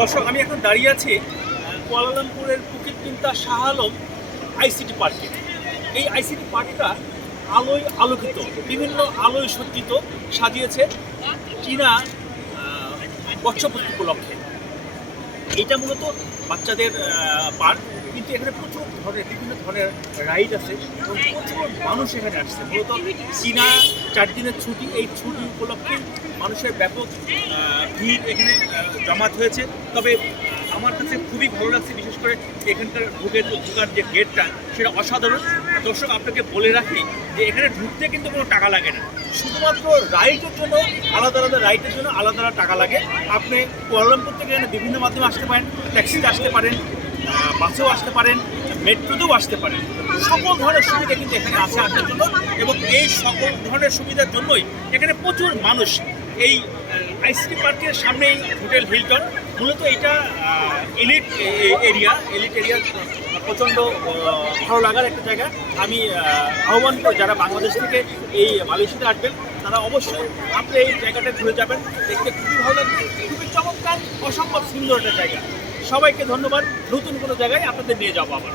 দর্শক, আমি এখন দাঁড়িয়ে আছি কুয়ালালামপুরের পুকিত পিন্তা শাহ আলম আইসিটি পার্কে। এই আইসিটি পার্কটা আলোয় আলোকিত, বিভিন্ন আলোয় সজ্জিত, সাজিয়েছে। চীনা বচ্চপতি উপলক্ষে। এটা মূলত বাচ্চাদের পার্ক কিন্তু এখানে প্রচুর ধরনের, বিভিন্ন ধরনের রাইড আছে। প্রচুর মানুষ এখানে আসছে। মূলত চীনা চার দিনের ছুটি, এই ছুটি উপলক্ষে মানুষের ব্যাপক ভিড় এখানে জমাত হয়েছে। তবে আমার কাছে খুবই ভালো লাগছে, বিশেষ করে এখানকার ঢুকের ঢুকার যে গেটটা সেটা অসাধারণ। দর্শক, আপনাকে বলে রাখি যে এখানে ঢুকতে কিন্তু কোনো টাকা লাগে না। শুধুমাত্র রাইডের জন্য, আলাদা আলাদা রাইডের জন্য আলাদা আলাদা টাকা লাগে। আপনি কুয়ালালামপুর থেকে এখানে বিভিন্ন মাধ্যমে আসতে পারেন ট্যাক্সিতে আসতে পারেন বাসেও আসতে পারেন মেট্রোতেও আসতে পারেন। সকল ধরনের সুবিধা কিন্তু এখানে আছে আসার জন্য এবং এই সকল ধরনের সুবিধার জন্যই এখানে প্রচুর মানুষ এই আইসিটি পার্কের সামনেই হোটেল হিলটন মূলত এটা এলিট এরিয়া এলিট এরিয়া প্রচণ্ড ভালো লাগার একটা জায়গা। আমি আহ, আহ্বান করি যারা বাংলাদেশ থেকে এই মালয়েশিয়াতে আসবেন তারা অবশ্যই আপনি এই জায়গাটা ঘুরে যাবেন দেখতে খুবই ভালো লাগবে খুবই চমৎকার অসম্ভব সুন্দর একটা জায়গা। সবাইকে ধন্যবাদ নতুন কোনো জায়গায় আপনাদের নিয়ে যাব আবার।